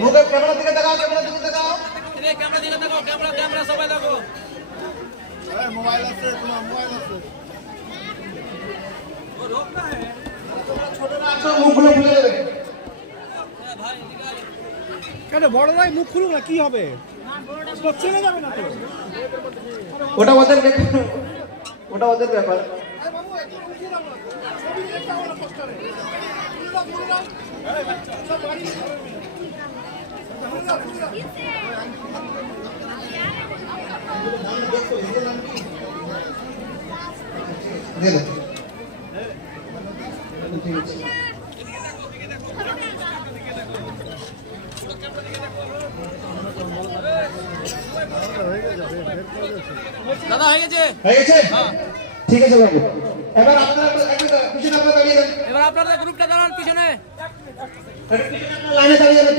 মুখে ক্যামেরা দিকে দেখাও, ক্যামেরা দিকে দেখাও, ক্যামেরা দিকে দেখো, ক্যামেরা সবাই দেখো। মোবাইল আছে, তোমার মোবাইল আছে। ছোটরা আছো, মুখগুলো খুলে দেবে। কেন বড়রাই মুখ খুলুক না, কি হবে? চেনে যাবে না তো। ওটা ওদের ব্যাপার, ওটা ওদের ব্যাপার। দাদা হয়ে গেছে, হয়ে গেছে? ঠিক আছে বাবু, এবার আপনারা পিছনে আপনারা দাঁড়িয়ে যান, এবার আপনাদের গ্রুপটা দাঁড়ান পিছনে। লাইনে দাঁড়িয়ে যাবেন।